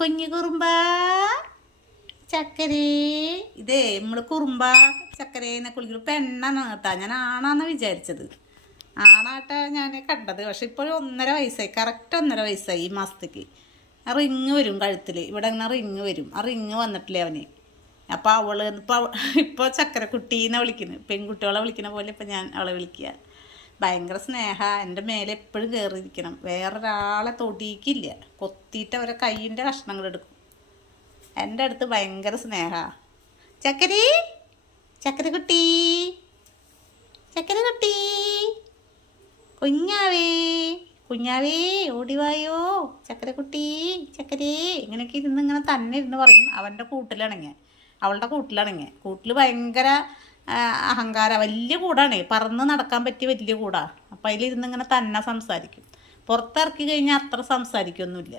കുഞ്ഞു കുറുമ്പ ചക്കരേ. ഇതേ നമ്മള് കുറുമ്പ ചക്കരേന്നൊക്കെ വിളിക്കും. പെണ്ണാണ് കേട്ടാ, ഞാൻ ആണാന്ന് വിചാരിച്ചത്. ആണാട്ടാ ഞാൻ കണ്ടത്. പക്ഷെ ഇപ്പോഴും 1.5 വയസ്സായി, കറക്റ്റ് 1.5 വയസ്സായി. ഈ മാസത്തേക്ക് റിങ് വരും കഴുത്തിൽ, ഇവിടെ ഇങ്ങനെ റിങ് വരും. ആ റിങ് വന്നിട്ടില്ലേ അവന്. അപ്പോൾ അവള് ഇപ്പോൾ ചക്കരക്കുട്ടീന്നാണ് വിളിക്കുന്നത്. പെൺകുട്ടികളെ വിളിക്കുന്ന പോലെ ഇപ്പം ഞാൻ അവളെ വിളിക്കുക. ഭയങ്കര സ്നേഹ. എൻ്റെ മേലെ എപ്പോഴും കയറിയിരിക്കണം. വേറൊരാളെ തൊടിയിക്കില്ല. കൊത്തിയിട്ട് അവരെ കയ്യിൻ്റെ കഷ്ണങ്ങൾ എടുക്കും. എൻ്റെ അടുത്ത് ഭയങ്കര സ്നേഹ. ചക്കരി ചക്കരക്കുട്ടി ചക്കരക്കുട്ടി കുഞ്ഞാവേ കുഞ്ഞാവേ ഓടിവായോ ചക്കരക്കുട്ടി ചക്കരേ. ഇങ്ങനെയൊക്കെ ഇരുന്ന് ഇങ്ങനെ തന്നെ ഇരുന്ന് പറയും. അവൻ്റെ കൂട്ടിലിണങ്ങിയ, അവളുടെ കൂട്ടിലിണങ്ങിയ. കൂട്ടിൽ ഭയങ്കര അഹങ്കാര. വലിയ കൂടാണ്, പറന്ന് നടക്കാൻ പറ്റിയ വലിയ കൂടാ. അപ്പം അതിലിരുന്ന് ഇങ്ങനെ തന്നെ സംസാരിക്കും. പുറത്തിറക്കി കഴിഞ്ഞാൽ അത്ര സംസാരിക്കൊന്നുമില്ല.